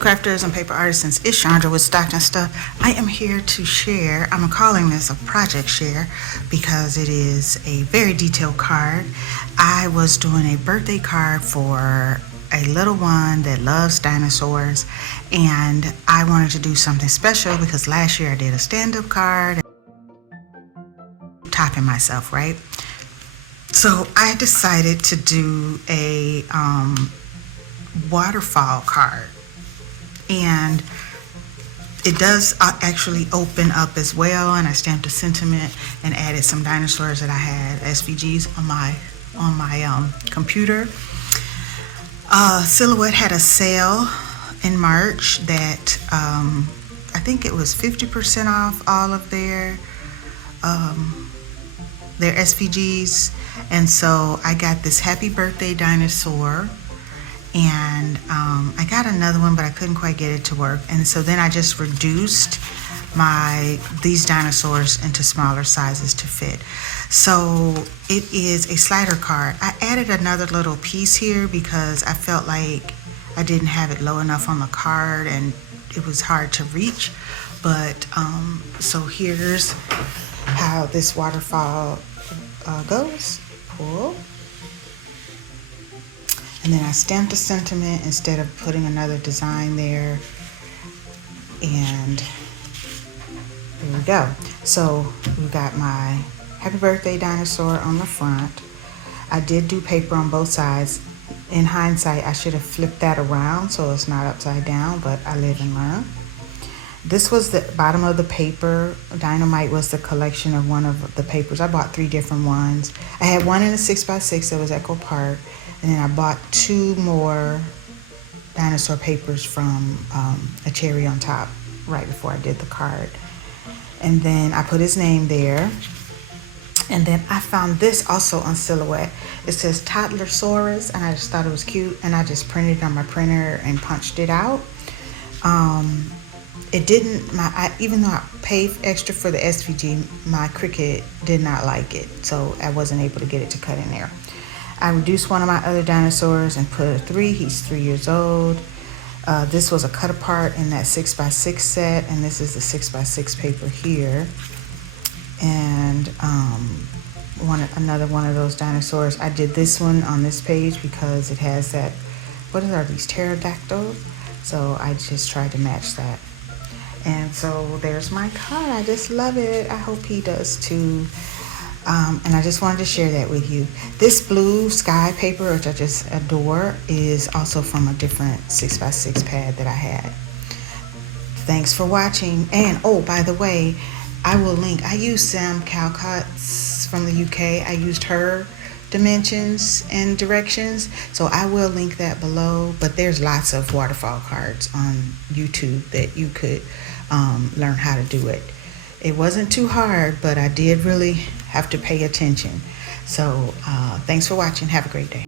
crafters and paper artisans, it's Chandra with Stock and Stuff. I am here to share, I'm calling this a project share because it is a very detailed card. I was doing a birthday card for a little one that loves dinosaurs, and I wanted to do something special because last year I did a stand-up card, topping myself, right? So I decided to do a waterfall card, and it does actually open up as well, and I stamped a sentiment and added some dinosaurs that I had SVGs on my computer. Silhouette had a sale in March that I think it was 50% off all of their SVGs, and so I got this happy birthday dinosaur, and I got another one, but I couldn't quite get it to work, and so then I just reduced these dinosaurs into smaller sizes to fit. So it is a slider card. I added another little piece here because I felt like I didn't have it low enough on the card and it was hard to reach, but so here's how this waterfall goes. Pull. And then I stamped a sentiment instead of putting another design there. And there we go. So we got my happy birthday dinosaur on the front. I did do paper on both sides. In hindsight, I should have flipped that around so it's not upside down, but I live and learn. This was the bottom of the paper. Dynamite was the collection of one of the papers. I bought 3 different ones. I had one in a 6x6 that was Echo Park, and then I bought 2 more dinosaur papers from a cherry on top right before I did the card. And then I put his name there. And then I found this also on Silhouette. It says Toddlersaurus, and I just thought it was cute, and I just printed it on my printer and punched it out. It didn't, even though I paid extra for the SVG, my Cricut did not like it, so I wasn't able to get it to cut in there. I reduced one of my other dinosaurs and put a 3. He's 3 years old. This was a cut apart in that 6x6 set, and this is the 6x6 paper here. And another one of those dinosaurs. I did this one on this page because it has that, what are these, pterodactyls? So I just tried to match that. And so there's my card. I just love it. I hope he does too. And I just wanted to share that with you. This blue sky paper, which I just adore, is also from a different 6x6 pad that I had. Thanks for watching. And oh, by the way, I will link. I used Sam Calcott's from the UK. I used her dimensions and directions, so I will link that below. But there's lots of waterfall cards on YouTube that you could learn how to do it. It wasn't too hard, but I did really have to pay attention. So thanks for watching. Have a great day.